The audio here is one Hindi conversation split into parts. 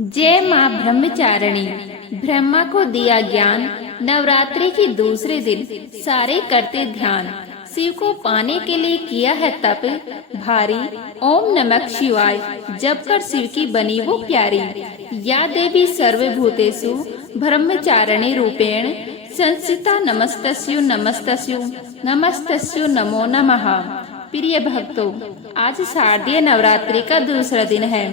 जय माँ ब्रह्मचारिणी। ब्रह्मा को दिया ज्ञान, नवरात्रि के दूसरे दिन सारे करते ध्यान। शिव को पाने के लिए किया है तप भारी, ओम नमः शिवाय जप कर शिव की बनी वो प्यारी। या देवी सर्वभूतेषु ब्रह्मचारिणी रूपेण संस्थिता, नमस्तस्यु नमस्तस्यु नमस्तस्यु नमो नमः। प्रिय भक्तों, आज शारदीय नवरात्रि का दूसरा दिन है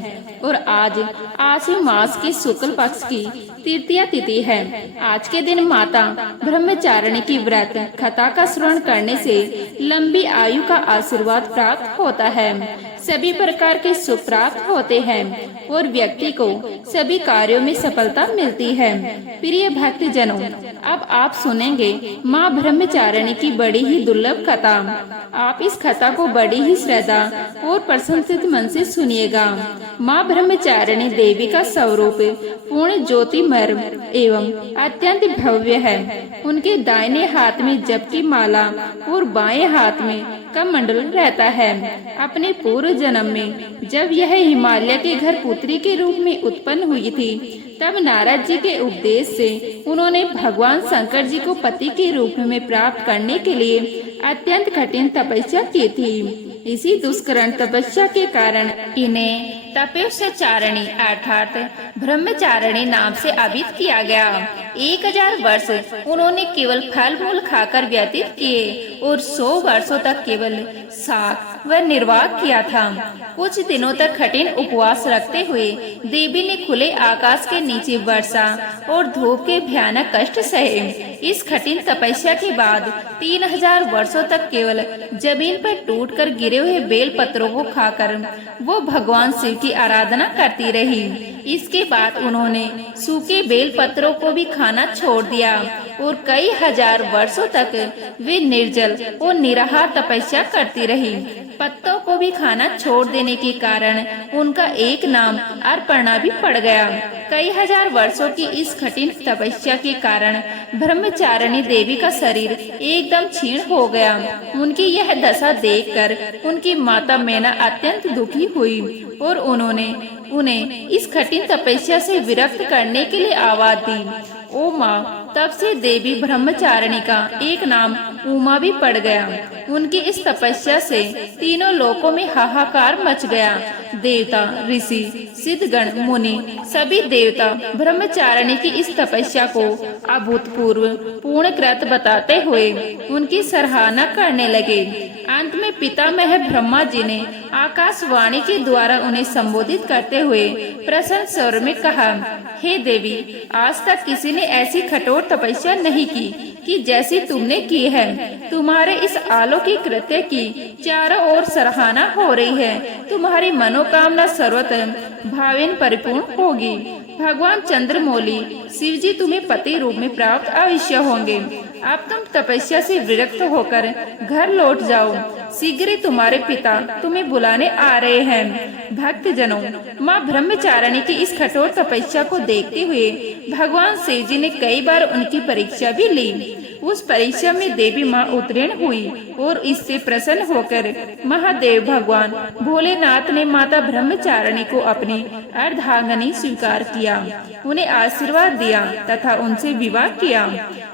और आज आश्विन मास के शुक्ल पक्ष की तृतीया तिथि है। आज के दिन माता ब्रह्मचारिणी की व्रत कथा का श्रवण करने से लंबी आयु का आशीर्वाद प्राप्त होता है, सभी प्रकार के सुख प्राप्त होते हैं और व्यक्ति को सभी कार्यों में सफलता मिलती है। प्रिय भक्त जनों, अब आप सुनेंगे माँ ब्रह्मचारिणी की बड़ी ही दुर्लभ कथा। आप इस कथा को बड़ी ही श्रद्धा और प्रसन्नचित मन से सुनिएगा। माँ ब्रह्मचारिणी देवी का स्वरूप पूर्ण ज्योतिमय एवं अत्यंत भव्य है। उनके दाहिने हाथ में जप की माला और बाएं हाथ में कमंडल रहता है। अपने पूर्व जन्म में जब यह हिमालय के घर पुत्री के रूप में उत्पन्न हुई थी, तब नारद जी के उपदेश से उन्होंने भगवान शंकर जी को पति के रूप में प्राप्त करने के लिए अत्यंत कठिन तपस्या की थी। इसी दुष्करण तपस्या के कारण इन्हें तपस्याचारिणी अर्थात ब्रह्मचारिणी नाम से अभिहित किया गया। 1000 वर्ष उन्होंने केवल फल मूल खाकर व्यतीत किए और 100 वर्षों तक केवल शाक व निर्वाह किया था। कुछ दिनों तक कठिन उपवास रखते हुए देवी ने खुले आकाश के नीचे वर्षा और धूप के भयानक कष्ट सहे। इस कठिन तपस्या के बाद 3000 वर्षों तक केवल जमीन पर टूटकर गिरे हुए बेल पत्रों को खाकर वो भगवान शिव की आराधना करती रही। इसके बाद उन्होंने सूखे बेल पत्रों को भी खाना छोड़ दिया और कई हजार वर्षों तक वे निर्जल और निराहार तपस्या करती रही। पत्तों को भी खाना छोड़ देने के कारण उनका एक नाम अर्पणा भी पड़ गया। कई हजार वर्षों की इस कठिन तपस्या के कारण ब्रह्मचारिणी देवी का शरीर एकदम क्षीण हो गया। उनकी यह दशा देखकर उनकी माता मैना अत्यंत दुखी हुई और उन्होंने उन्हें इस कठिन तपस्या से विरक्त करने के लिए आवाज दी। ओ माँ, तब से देवी ब्रह्मचारिणी का एक नाम उमा भी पड़ गया। उनकी इस तपस्या से तीनों लोकों में हाहाकार मच गया। देवता, ऋषि, सिद्धगण, मुनि सभी देवता ब्रह्मचारिणी की इस तपस्या को अभूतपूर्व पूर्ण कृत बताते हुए उनकी सराहना करने लगे। अंत में पितामह ब्रह्मा जी ने आकाशवाणी के द्वारा उन्हें संबोधित करते हुए प्रसन्न स्वर में कहा, हे देवी, आज तक किसी ने ऐसी कठोर तपस्या नहीं की कि जैसी तुमने की है। तुम्हारे इस अलौकिक कृत्य की चारों ओर सराहना हो रही है। तुम्हारी मनोकामना सर्वतः भावेन परिपूर्ण होगी। भगवान चंद्रमौली शिव जी तुम्हें पति रूप में प्राप्त अवश्य होंगे। अब तुम तपस्या से विरक्त होकर घर लौट जाओ। शीघ्र ही तुम्हारे पिता तुम्हें बुलाने आ रहे हैं। भक्त जनों, माँ ब्रह्मचारिणी की इस कठोर तपस्या को देखते हुए भगवान शिव जी ने कई बार उनकी परीक्षा भी ली। उस परीक्षा में देवी माँ उत्तीर्ण हुई और इससे प्रसन्न होकर महादेव भगवान भोलेनाथ ने माता ब्रह्मचारिणी को अपनी अर्धांगिनी स्वीकार किया, उन्हें आशीर्वाद दिया तथा उनसे विवाह किया।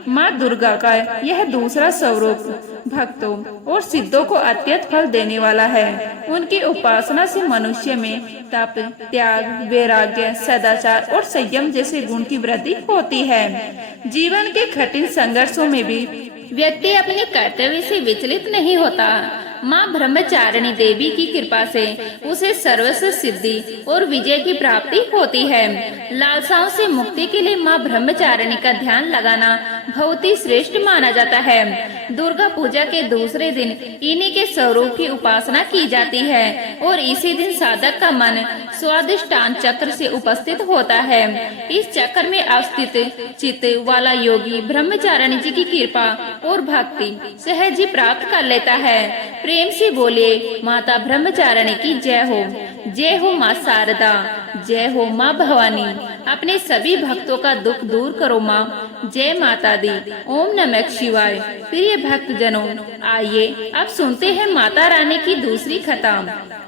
माँ दुर्गा का यह दूसरा स्वरूप भक्तों और सिद्धों को अत्यंत फल देने वाला है। उनकी उपासना से मनुष्य में तप, त्याग, वैराग्य, सदाचार और संयम जैसे गुण की वृद्धि होती है। जीवन के कठिन संघर्षों में भी व्यक्ति अपने कर्तव्य से विचलित नहीं होता। माँ ब्रह्मचारिणी देवी की कृपा से उसे सर्वस्व सिद्धि और विजय की प्राप्ति होती है। लालसाओं से मुक्ति के लिए माँ ब्रह्मचारिणी का ध्यान लगाना बहुत ही श्रेष्ठ माना जाता है। दुर्गा पूजा के दूसरे दिन इन्हीं के स्वरूप की उपासना की जाती है और इसी दिन साधक का मन स्वादिष्टान चक्र से उपस्थित होता है। इस चक्र में अवस्थित चित्त वाला योगी ब्रह्मचारिणी जी की कृपा और भक्ति सहज ही प्राप्त कर लेता है। प्रेम से बोलिए, माता ब्रह्मचारिणी की जय हो। जय हो माँ शारदा, जय हो माँ भवानी। अपने सभी भक्तों का दुख दूर करो माँ। जय माता दी। ओम नमः शिवाय। प्रिय भक्त जनों, आइए अब सुनते हैं माता रानी की दूसरी कथा।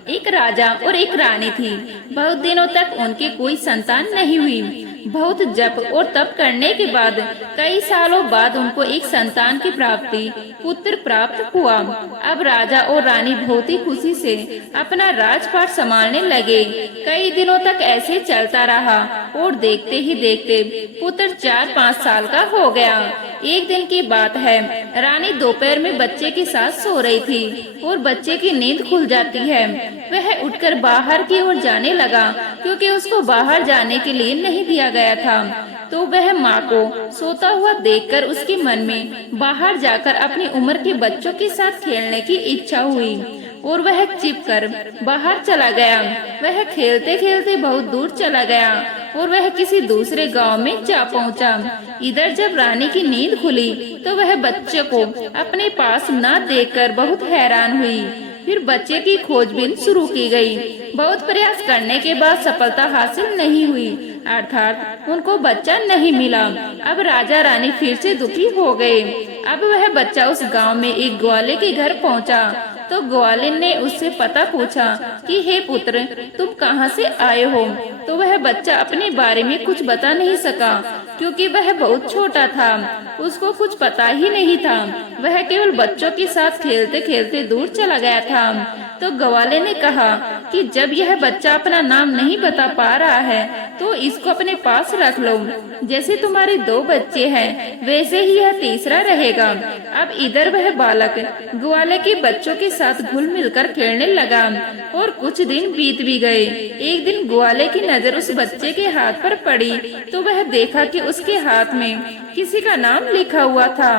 एक राजा और एक रानी थी। बहुत दिनों तक उनकी कोई संतान नहीं हुई। बहुत जप और तप करने के बाद कई सालों बाद उनको एक संतान की प्राप्ति, पुत्र प्राप्त हुआ। अब राजा और रानी बहुत ही खुशी से अपना राजपाट संभालने लगे। कई दिनों तक ऐसे चलता रहा और देखते ही देखते पुत्र 4-5 साल का हो गया। एक दिन की बात है, रानी दोपहर में बच्चे के साथ सो रही थी और बच्चे की नींद खुल जाती है। वह उठकर बाहर की ओर जाने लगा, क्योंकि उसको बाहर जाने के लिए नहीं दिया गया था। तो वह माँ को सोता हुआ देखकर उसके मन में बाहर जाकर अपनी उम्र के बच्चों के साथ खेलने की इच्छा हुई और वह छिप कर बाहर चला गया। वह खेलते खेलते बहुत दूर चला गया और वह किसी दूसरे गांव में जा पहुंचा। इधर जब रानी की नींद खुली तो वह बच्चे को अपने पास न देखकर बहुत हैरान हुई। फिर बच्चे की खोजबीन शुरू की गई। बहुत प्रयास करने के बाद सफलता हासिल नहीं हुई, अर्थात उनको बच्चा नहीं मिला। अब राजा रानी फिर से दुखी हो गए। अब वह बच्चा उस गांव में एक ग्वाले के घर पहुंचा। तो ग्वालिन ने उससे पता पूछा कि हे पुत्र, तुम कहाँ से आए हो? तो वह बच्चा अपने बारे में कुछ बता नहीं सका, क्योंकि वह बहुत छोटा था। उसको कुछ पता ही नहीं था। वह केवल बच्चों के साथ खेलते खेलते दूर चला गया था। तो ग्वाले ने कहा कि जब यह बच्चा अपना नाम नहीं बता पा रहा है तो इसको अपने पास रख लो। जैसे तुम्हारे 2 बच्चे हैं वैसे ही यह तीसरा रहेगा। अब इधर वह बालक ग्वाले के बच्चों के साथ घुल मिलकर खेलने लगा और कुछ दिन बीत भी गए। एक दिन ग्वाले की नजर उस बच्चे के हाथ पर पड़ी तो वह देखा कि उसके हाथ में किसी का नाम लिखा हुआ था।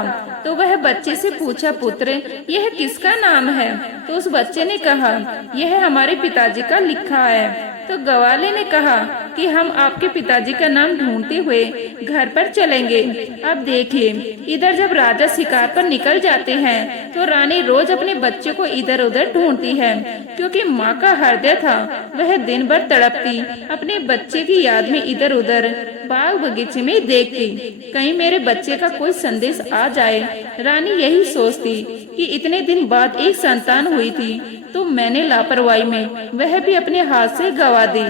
तो वह बच्चे से पूछा, पुत्र यह किसका नाम है? तो उस बच्चे ने कहा, यह हमारे पिताजी का लिखा है। तो ग्वाले ने कहा कि हम आपके पिताजी का नाम ढूंढते हुए घर पर चलेंगे। अब देखिए, इधर जब राजा शिकार पर निकल जाते हैं तो रानी रोज अपने बच्चे को इधर उधर ढूंढती है, क्योंकि माँ का हृदय था। वह दिन भर तड़पती अपने बच्चे की याद में इधर उधर बाग बगीचे में देखती, कहीं मेरे बच्चे का कोई संदेश आ जाए। रानी यही सोचती कि इतने दिन बाद एक संतान हुई थी तो मैंने लापरवाही में वह भी अपने हाथ से गवा दी।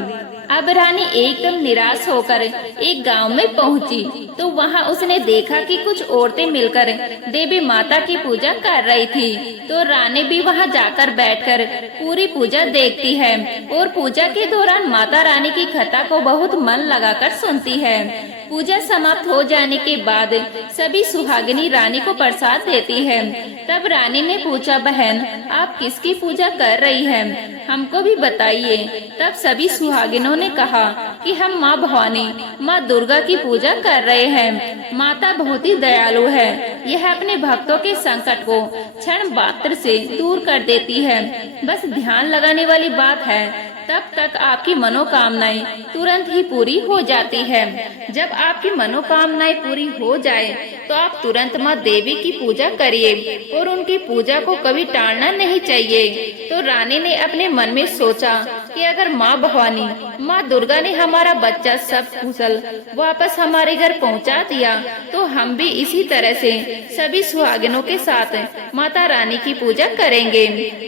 अब रानी एकदम निराश होकर एक गांव में पहुंची तो वहां उसने देखा कि कुछ औरतें मिलकर देवी माता की पूजा कर रही थी। तो रानी भी वहां जाकर बैठकर पूरी पूजा देखती है और पूजा के दौरान माता रानी की कथा को बहुत मन लगाकर सुनती है। पूजा समाप्त हो जाने के बाद सभी सुहागिनी रानी को प्रसाद देती है। तब रानी ने पूछा, बहन आप किसकी पूजा कर रही हैं? हमको भी बताइए। तब सभी सुहागिनों ने कहा कि हम माँ भवानी, माँ दुर्गा की पूजा कर रहे हैं। माता बहुत ही दयालु है। यह अपने भक्तों के संकट को क्षण मात्र से दूर कर देती है। बस ध्यान लगाने वाली बात है, तब तक आपकी मनोकामनाएं तुरंत ही पूरी हो जाती है। जब आपकी मनोकामनाएं पूरी हो जाए तो आप तुरंत माँ देवी की पूजा करिए और उनकी पूजा को कभी टालना नहीं चाहिए। तो रानी ने अपने मन में सोचा कि अगर माँ भवानी, माँ दुर्गा ने हमारा बच्चा सब कुशल वापस हमारे घर पहुँचा दिया तो हम भी इसी तरह से सभी सुहागिनों के साथ माता रानी की पूजा करेंगे।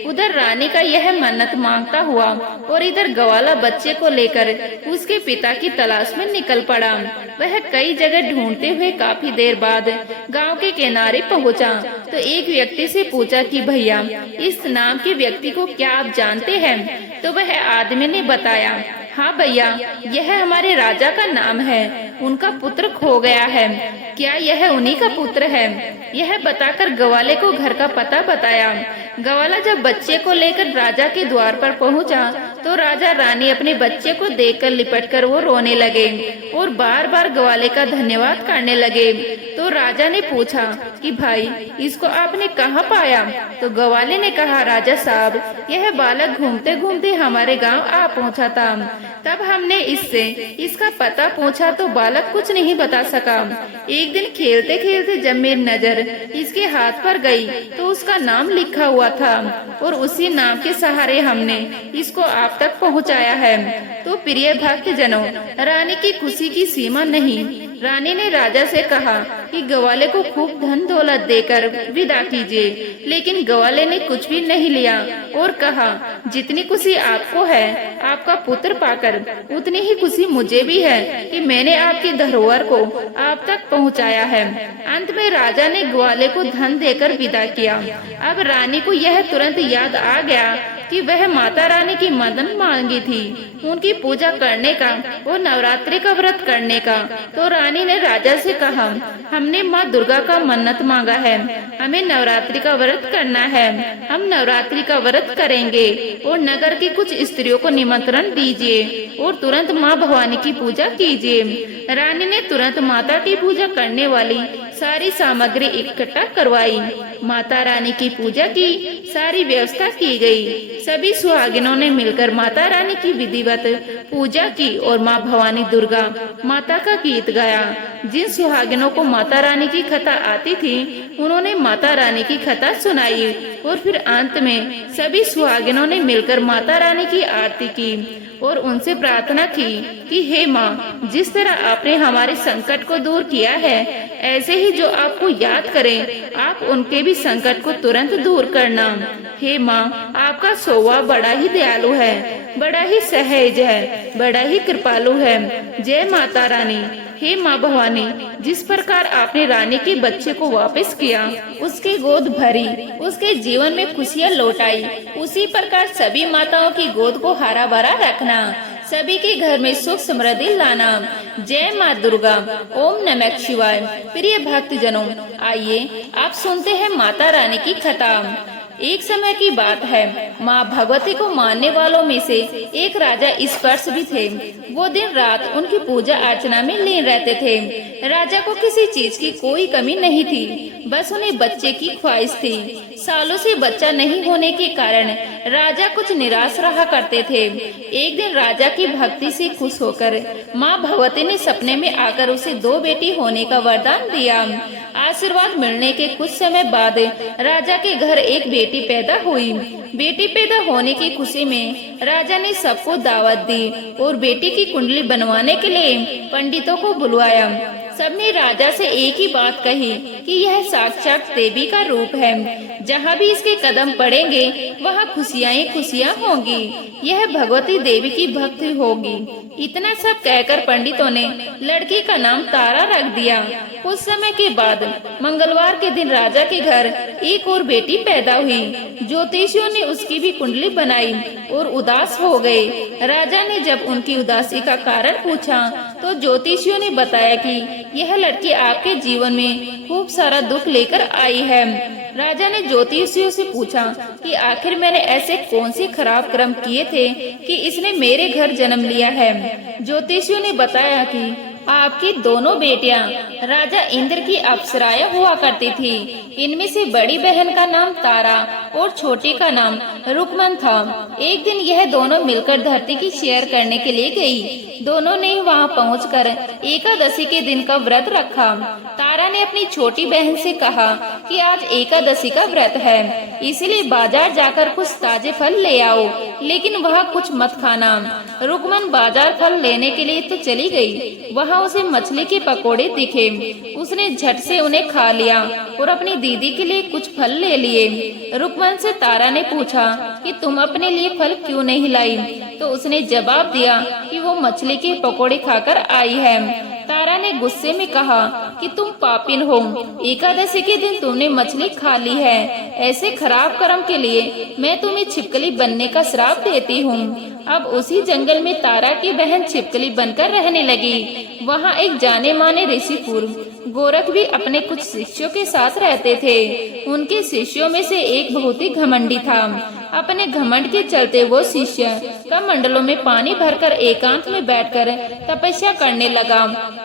उधर रानी का यह मन्नत मांगता हुआ और इधर ग्वाला बच्चे को लेकर उसके पिता की तलाश में निकल पड़ा। वह कई जगह ढूंढते हुए काफी देर बाद गांव के किनारे पहुंचा तो एक व्यक्ति से पूछा कि भैया इस नाम के व्यक्ति को क्या आप जानते हैं? तो वह आदमी ने बताया, हाँ भैया, यह हमारे राजा का नाम है। उनका पुत्र खो गया है। क्या यह उन्हीं का पुत्र है? यह बताकर ग्वाले को घर का पता बताया। ग्वाला जब बच्चे को लेकर राजा के द्वार पर पहुंचा तो राजा रानी अपने बच्चे को देखकर लिपटकर वो रोने लगे और बार बार ग्वाले का धन्यवाद करने लगे। तो राजा ने पूछा कि भाई इसको आपने कहाँ पाया? तो ग्वाले ने कहा, राजा साहब, यह बालक घूमते घूमते हमारे गांव आ पहुंचा था। तब हमने इससे इसका पता पूछा तो बालक कुछ नहीं बता सका। एक दिन खेलते खेलते जब मेरी नजर इसके हाथ पर गई तो उसका नाम लिखा हुआ हुआ था और उसी नाव के सहारे हमने इसको आप तक पहुंचाया है। तो प्रिय भक्त जनों, रानी की खुशी की सीमा नहीं। रानी ने राजा से कहा कि ग्वाले को खूब धन दौलत देकर विदा कीजिए, लेकिन ग्वाले ने कुछ भी नहीं लिया और कहा, जितनी खुशी आपको है आपका पुत्र पाकर, उतनी ही खुशी मुझे भी है कि मैंने आपकी धरोहर को आप तक पहुंचाया है। अंत में राजा ने ग्वाले को धन देकर विदा किया। अब रानी को यह तुरंत याद आ गया कि वह माता रानी की मदद मांगी थी, उनकी पूजा करने का और नवरात्रि का व्रत करने का। तो रानी ने राजा से कहा, हमने माँ दुर्गा का मन्नत मांगा है, हमें नवरात्रि का व्रत करना है, हम नवरात्रि का व्रत करेंगे और नगर की कुछ स्त्रियों को निमंत्रण दीजिए और तुरंत माँ भवानी की पूजा कीजिए। रानी ने तुरंत माता की पूजा करने वाली सारी सामग्री इकट्ठा करवाई। माता रानी की पूजा की सारी व्यवस्था की गई। सभी सुहागिनों ने मिलकर माता रानी की विधिवत पूजा की और माँ भवानी दुर्गा माता का गीत गाया। जिन सुहागिनों को माता रानी की कथा आती थी, उन्होंने माता रानी की कथा सुनाई और फिर अंत में सभी सुहागिनों ने मिलकर माता रानी की आरती की और उनसे प्रार्थना की कि हे माँ, जिस तरह आपने हमारे संकट को दूर किया है, ऐसे ही जो आपको याद करें, आप उनके भी संकट को तुरंत दूर करना। हे माँ, आपका स्वभाव बड़ा ही दयालु है, बड़ा ही सहज है, बड़ा ही कृपालु है। जय माता रानी। हे माँ भवानी, जिस प्रकार आपने रानी के बच्चे को वापस किया, उसकी गोद भरी, उसके जीवन में खुशियाँ लौटाई, उसी प्रकार सभी माताओं की गोद को हरा भरा रखना, सभी के घर में सुख समृद्धि लाना। जय माँ दुर्गा। ओम नमः शिवाय। प्रिय भक्त जनों, आइए आप सुनते हैं माता रानी की कथा। एक समय की बात है, माँ भगवती को मानने वालों में से एक राजा स्पर्श भी थे। वो दिन रात उनकी पूजा अर्चना में लीन रहते थे। राजा को किसी चीज की कोई कमी नहीं थी, बस उन्हें बच्चे की ख्वाहिश थी। सालों से बच्चा नहीं होने के कारण राजा कुछ निराश रहा करते थे। एक दिन राजा की भक्ति से खुश होकर माँ भगवती ने सपने में आकर उसे 2 बेटी होने का वरदान दिया। आशीर्वाद मिलने के कुछ समय बाद राजा के घर एक बेटी पैदा हुई। बेटी पैदा होने की खुशी में राजा ने सबको दावत दी और बेटी की कुंडली बनवाने के लिए पंडितों को बुलवाया। सबने राजा से एक ही बात कही कि यह साक्षात देवी का रूप है, जहाँ भी इसके कदम पड़ेंगे वहाँ खुशियाँ ही खुशियाँ होंगी, यह भगवती देवी की भक्ति होगी। इतना सब कहकर पंडितों ने लड़की का नाम तारा रख दिया। कुछ समय के बाद मंगलवार के दिन राजा के घर एक और बेटी पैदा हुई। ज्योतिषियों ने उसकी भी कुंडली बनाई और उदास हो गए। राजा ने जब उनकी उदासी का कारण पूछा तो ज्योतिषियों ने बताया कि यह लड़की आपके जीवन में खूब सारा दुख लेकर आई है। राजा ने ज्योतिषियों से पूछा कि आखिर मैंने ऐसे कौन से खराब कर्म किए थे कि इसने मेरे घर जन्म लिया है। ज्योतिषियों ने बताया कि आपकी दोनों बेटियां राजा इंद्र की अप्सराएं हुआ करती थी। इनमें से बड़ी बहन का नाम तारा और छोटी का नाम रुकमन था। एक दिन यह दोनों मिलकर धरती की सैर करने के लिए गई। दोनों ने वहां पहुंचकर एकादशी के दिन का व्रत रखा। तारा ने अपनी छोटी बहन से कहा कि आज एकादशी का व्रत है, इसलिए बाजार जाकर कुछ ताजे फल ले आओ, लेकिन वहाँ कुछ मत खाना। रुकमन बाजार फल लेने के लिए तो चली गई। वहाँ उसे मछली के पकोड़े दिखे। उसने झट से उन्हें खा लिया और अपनी दीदी के लिए कुछ फल ले लिए। रुकमन से तारा ने पूछा कि तुम अपने लिए फल क्यों नहीं लाई, तो उसने जवाब दिया कि वो मछली के पकोड़े खाकर आई है। तारा ने गुस्से में कहा कि तुम पापिन हो, एकादशी के दिन तुमने मछली खा ली है। ऐसे खराब कर्म के लिए मैं तुम्हें छिपकली बनने का श्राप देती हूँ। अब उसी जंगल में तारा की बहन छिपकली बनकर रहने लगी। वहाँ एक जाने माने ऋषि गोरख भी अपने कुछ शिष्यों के साथ रहते थे। उनके शिष्यों में से एक बहुत ही घमंडी था। अपने घमंड के चलते वो शिष्य कमंडलों में पानी भरकर एकांत में बैठकर तपस्या करने लगा।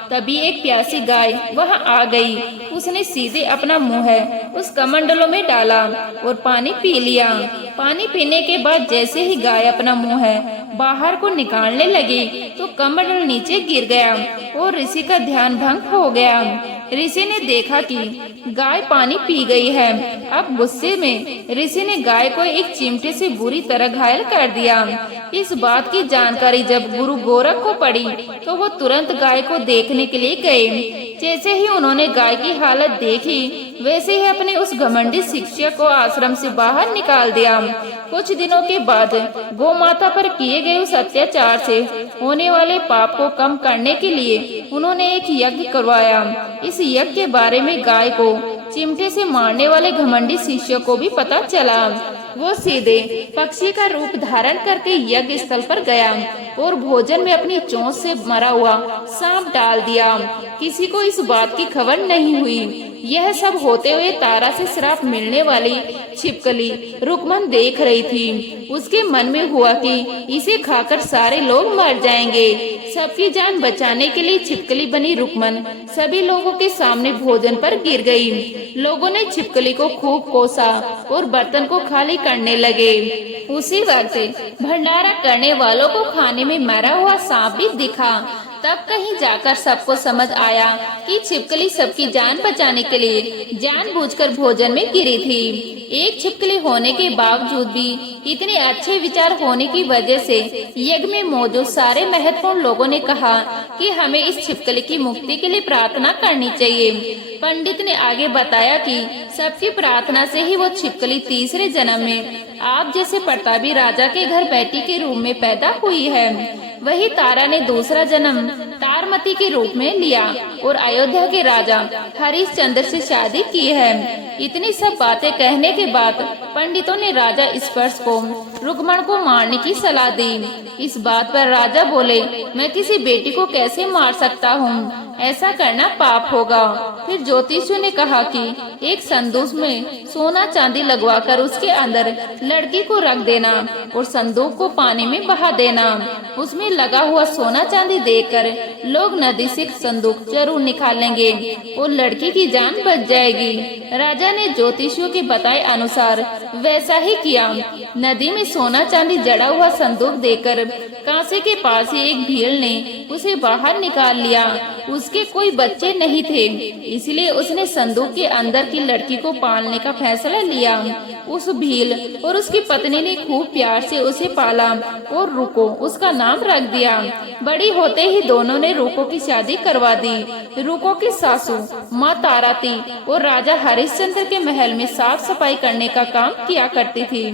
तभी एक प्यासी गाय वहां आ गई। उसने सीधे अपना मुंह उस कमंडलों में डाला और पानी पी लिया। पानी पीने के बाद जैसे ही गाय अपना मुंह बाहर को निकालने लगी तो कमंडल नीचे गिर गया और ऋषि का ध्यान भंग हो गया। ऋषि ने देखा कि गाय पानी पी गई है। अब गुस्से में ऋषि ने गाय को एक चिमटे से बुरी तरह घायल कर दिया। इस बात की जानकारी जब गुरु गोरख को पड़ी तो वो तुरंत गाय को देखने के लिए गए। जैसे ही उन्होंने गाय की हालत देखी वैसे ही अपने उस घमंडी शिक्षक को आश्रम से बाहर निकाल दिया। कुछ दिनों के बाद गौ माता पर किए गए उस अत्याचार से होने वाले पाप को कम करने के लिए उन्होंने एक यज्ञ करवाया। इस यज्ञ के बारे में गाय को चिमटे से मारने वाले घमंडी शिष्य को भी पता चला। वो सीधे पक्षी का रूप धारण करके यज्ञ स्थल पर गया और भोजन में अपनी चोंच से मरा हुआ सांप डाल दिया। किसी को इस बात की खबर नहीं हुई। यह सब होते हुए तारा से श्राप मिलने वाली छिपकली रुकमन देख रही थी। उसके मन में हुआ कि इसे खाकर सारे लोग मर जाएंगे। सबकी जान बचाने के लिए छिपकली बनी रुकमन सभी लोगों के सामने भोजन पर गिर गई। लोगों ने छिपकली को खूब कोसा और बर्तन को खाली करने लगे। उसी वक्त भंडारा करने वालों को खाने में मरा हुआ सांप भी दिखा। तब कहीं जाकर सबको समझ आया कि छिपकली सबकी जान बचाने के लिए जानबूझकर भोजन में गिरी थी। एक छिपकली होने के बावजूद भी इतने अच्छे विचार होने की वजह से यज्ञ में मौजूद सारे महत्वपूर्ण लोगों ने कहा कि हमें इस छिपकली की मुक्ति के लिए प्रार्थना करनी चाहिए। पंडित ने आगे बताया कि सबकी प्रार्थना से ही वो छिपकली तीसरे जन्म में आप जैसे प्रतापी राजा के घर बेटी के रूप में पैदा हुई है। वही तारा ने दूसरा जन्म तारमती के रूप में लिया और अयोध्या के राजा हरिश्चंद्र से शादी की है। इतनी सब बातें कहने के बाद पंडितों ने राजा स्पर्श को रुक्मण को मारने की सलाह दी। इस बात पर राजा बोले, मैं किसी बेटी को कैसे मार सकता हूँ, ऐसा करना पाप होगा। फिर ज्योतिषियों ने कहा कि एक संदूक में सोना चांदी लगवाकर उसके अंदर लड़की को रख देना और संदूक को पानी में बहा देना। उसमें लगा हुआ सोना चांदी देखकर लोग नदी से संदूक जरूर निकालेंगे और लड़की की जान बच जाएगी। राजा ने ज्योतिषियों के बताए अनुसार वैसा ही किया। नदी में सोना चांदी जड़ा हुआ संदूक देखकर कांसे के पास ही एक भील ने उसे बाहर निकाल लिया। उसके कोई बच्चे नहीं थे, इसलिए उसने संदूक के अंदर की लड़की को पालने का फैसला लिया। उस भील और उसकी पत्नी ने खूब प्यार से उसे पाला और रुको उसका नाम रख दिया। बड़ी होते ही दोनों ने रुको की शादी करवा दी। रुको की सासू माँ तारा थी और राजा हरिश्चंद्र के महल में साफ सफाई करने का काम किया करती थी।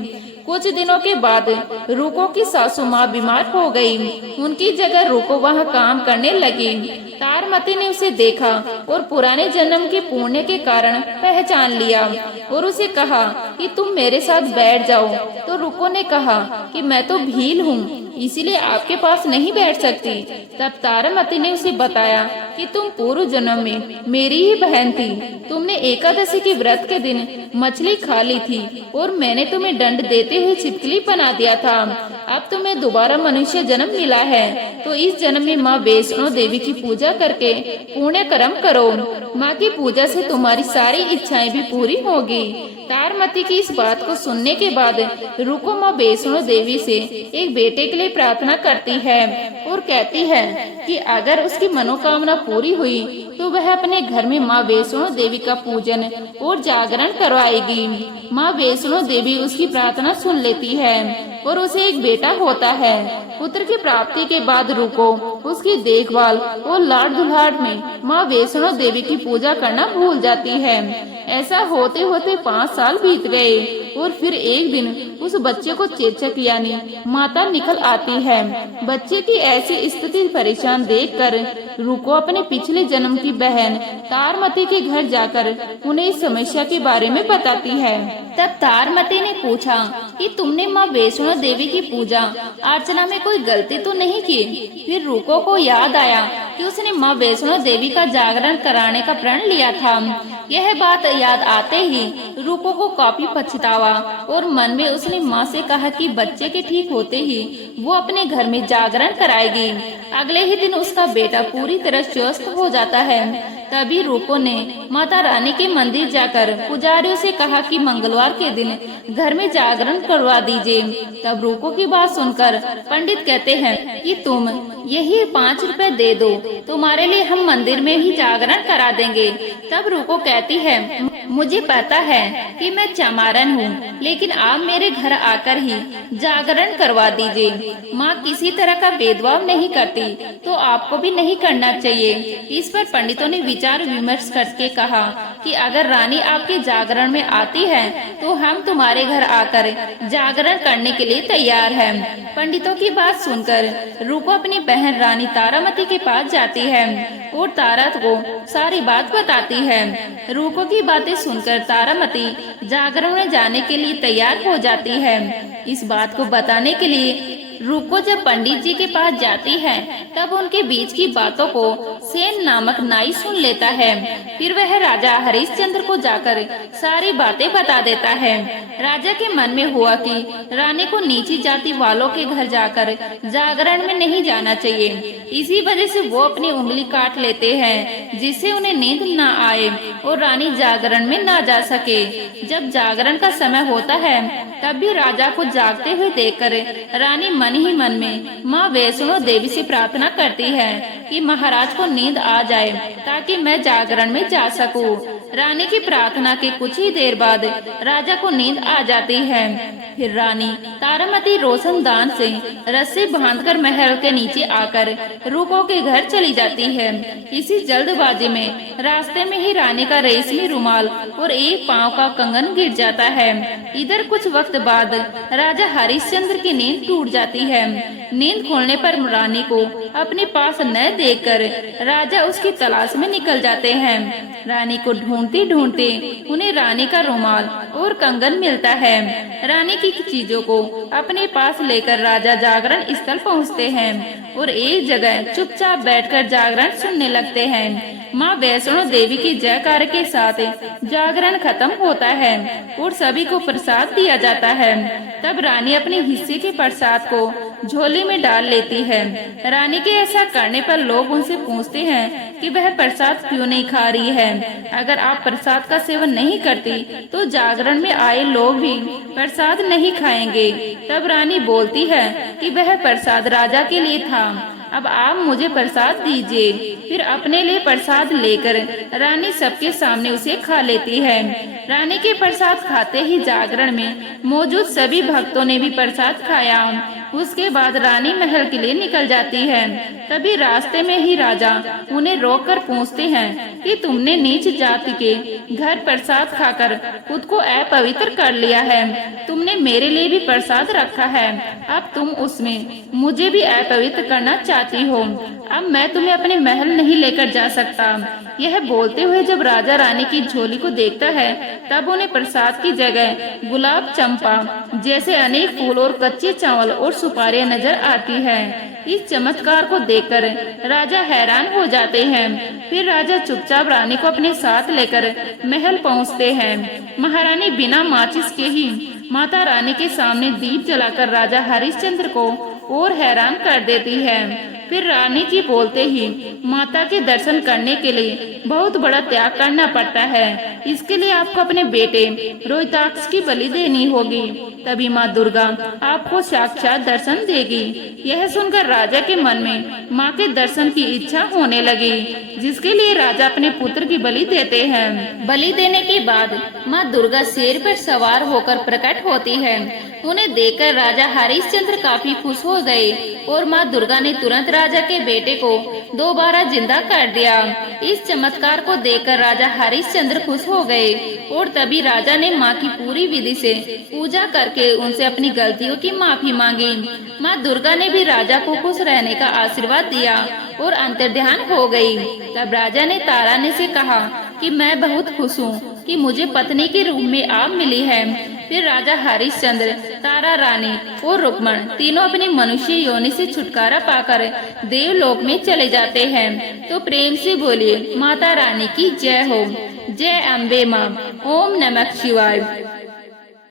कुछ दिनों के बाद रुको की सासू माँ बीमार हो गई। उनकी जगह रुको वहाँ काम करने लगी। तारमती ने उसे देखा और पुराने जन्म के पुण्य के कारण पहचान लिया और उसे कहा कि तुम मेरे साथ बैठ जाओ। तो रुको ने कहा कि मैं तो भील हूँ, इसीलिए आपके पास नहीं बैठ सकती। तब तारामती ने उसे बताया कि तुम पूर्व जन्म में मेरी ही बहन थी। तुमने एकादशी के व्रत के दिन मछली खा ली थी और मैंने तुम्हें दंड देते हुए छिपकली बना दिया था। अब तुम्हें दोबारा मनुष्य जन्म मिला है, तो इस जन्म में माँ वैष्णो देवी की पूजा करके पुण्य कर्म करो। माँ की पूजा से तुम्हारी सारी इच्छाएं भी पूरी होगी। तारमती की इस बात को सुनने के बाद रुको माँ वैष्णो देवी से एक बेटे के लिए प्रार्थना करती है और कहती है कि अगर उसकी मनोकामना पूरी हुई तो वह अपने घर में माँ वैष्णो देवी का पूजन और जागरण करवाएगी। माँ वैष्णो देवी उसकी प्रार्थना सुन लेती है और उसे एक बेटा होता है। पुत्र की प्राप्ति के बाद रुको उसकी देखभाल और लाड दुलार में माँ वैष्णो देवी की पूजा करना भूल जाती है। ऐसा होते होते 5 साल बीत गए और फिर एक दिन उस बच्चे को चेचक यानी माता निकल आती है। बच्चे की ऐसी स्थिति परेशान देखकर रुको अपने पिछले जन्म की बहन तारमती के घर जाकर उन्हें इस समस्या के बारे में बताती है। तब तारमती ने पूछा कि तुमने माँ वैष्णो देवी की पूजा अर्चना में कोई गलती तो नहीं की। फिर रुको को याद आया कि उसने माँ वैष्णो देवी का जागरण कराने का प्रण लिया था। यह बात याद आते ही रुको को काफी पछतावा पछतावा और मन में उसने माँ से कहा कि बच्चे के ठीक होते ही वो अपने घर में जागरण कराएगी। अगले ही दिन उसका बेटा पूरी तरह स्वस्थ हो जाता है। तभी रूपो ने माता रानी के मंदिर जाकर पुजारियों से कहा कि मंगलवार के दिन घर में जागरण करवा दीजिए। तब रूपो की बात सुनकर पंडित कहते हैं कि तुम यही 5 रुपए दे दो, तुम्हारे लिए हम मंदिर में ही जागरण करा देंगे। तब रूपो कहती है, मुझे पता है कि मैं चमारन हूँ, लेकिन आप मेरे घर आकर ही जागरण करवा दीजिए। माँ किसी तरह का भेदभाव नहीं करती, तो आपको भी नहीं करना चाहिए। इस पर पंडितों ने विचार विमर्श करके कहा कि अगर रानी आपके जागरण में आती है तो हम तुम्हारे घर आकर जागरण करने के लिए तैयार हैं। पंडितों की बात सुनकर रूपो अपनी बहन रानी तारामती के पास जाती है और तारा को सारी बात बताती है। रूपो की बातें सुनकर तारामती जागरण में जाने के लिए तैयार हो जाती है। इस बात को बताने के लिए रूपो जब पंडित जी के पास जाती है तब उनके बीच की बातों को सेन नामक नाई सुन लेता है। फिर वह राजा हरिश्चंद्र को जाकर सारी बातें बता देता है। राजा के मन में हुआ कि रानी को नीची जाति वालों के घर जाकर जागरण में नहीं जाना चाहिए। इसी वजह से वो अपनी उंगली काट लेते हैं, जिससे उन्हें नींद न आए और रानी जागरण में न जा सके। जब जागरण का समय होता है तब भी राजा को जागते हुए देखकर रानी मन ही मन में माँ वैष्णो देवी से प्रार्थना करती है कि महाराज को नींद आ जाए ताकि मैं जागरण में जा सकूं। रानी की प्रार्थना के कुछ ही देर बाद राजा को नींद आ जाती है। फिर रानी तारामती रोशनदान से रस्सी बांधकर महल के नीचे आकर रूपो के घर चली जाती है। इसी जल्दबाजी में रास्ते में ही रानी का रेशमी रुमाल और एक पांव का कंगन गिर जाता है। इधर कुछ वक्त बाद राजा हरिश्चंद्र की नींद टूट जाती है। नींद खोलने पर रानी को अपने पास न देखकर राजा उसकी तलाश में निकल जाते हैं। रानी को ढूंढते ढूंढते उन्हें रानी का रुमाल और कंगन मिलता है। रानी की चीजों को अपने पास लेकर राजा जागरण स्थल पहुंचते हैं और एक जगह चुपचाप बैठकर जागरण सुनने लगते हैं। माँ वैष्णो देवी की जयकार के साथ जागरण खत्म होता है और सभी को प्रसाद दिया जाता है। तब रानी अपने हिस्से के प्रसाद को झोली में डाल लेती है। रानी के ऐसा करने पर लोग उनसे पूछते हैं कि वह प्रसाद क्यों नहीं खा रही है। अगर आप प्रसाद का सेवन नहीं करती तो जागरण में आए लोग भी प्रसाद नहीं खाएंगे। तब रानी बोलती है कि वह प्रसाद राजा के लिए था, अब आप मुझे प्रसाद दीजिए। फिर अपने लिए प्रसाद लेकर रानी सबके सामने उसे खा लेती है। रानी के प्रसाद खाते ही जागरण में मौजूद सभी भक्तों ने भी प्रसाद खाया। उसके बाद रानी महल के लिए निकल जाती है। तभी रास्ते में ही राजा उन्हें रोककर पूछते हैं कि तुमने नीच जाति के घर प्रसाद खाकर खुद को अपवित्र कर लिया है। तुमने मेरे लिए भी प्रसाद रखा है, अब तुम उसमें मुझे भी अपवित्र करना चाहती हो। अब मैं तुम्हें अपने महल नहीं लेकर जा सकता। यह बोलते हुए जब राजा रानी की झोली को देखता है तब उन्हें प्रसाद की जगह गुलाब, चंपा जैसे अनेक फूल और कच्चे चावल और सुपारियां नजर आती है। इस चमत्कार को देखकर राजा हैरान हो जाते हैं। फिर राजा चुपचाप रानी को अपने साथ लेकर महल पहुंचते हैं। महारानी बिना माचिस के ही माता रानी के सामने दीप जलाकर राजा हरिश्चंद्र को और हैरान कर देती है। फिर रानी जी बोलते ही माता के दर्शन करने के लिए बहुत बड़ा त्याग करना पड़ता है। इसके लिए आपको अपने बेटे रोहिताक्ष की बलि देनी होगी, तभी माँ दुर्गा आपको साक्षात दर्शन देगी। यह सुनकर राजा के मन में माँ के दर्शन की इच्छा होने लगी, जिसके लिए राजा अपने पुत्र की बलि देते हैं। बलि देने के बाद माँ दुर्गा शेर पर सवार होकर प्रकट होती है। उन्हें देखकर राजा हरिश्चंद्र काफी खुश हो गए और माँ दुर्गा ने तुरंत राजा के बेटे को दोबारा जिंदा कर दिया। इस चमत्कार को देखकर राजा हरिश्चंद्र खुश हो गए और तभी राजा ने माँ की पूरी विधि से पूजा करके उनसे अपनी गलतियों की माफी मांगी। माँ दुर्गा ने भी राजा को खुश रहने का आशीर्वाद दिया और अंतर्ध्यान हो गई। तब राजा ने तारानी से कहा कि मैं बहुत खुश हूँ कि मुझे पत्नी के रूप में आप मिली है। फिर राजा हरिश्चंद्र, तारा रानी और रुक्मण तीनों अपनी मनुष्य योनि से छुटकारा पाकर देवलोक में चले जाते हैं। तो प्रेम से बोलिए माता रानी की जय हो। जय अम्बे माँ। ओम नमः शिवाय।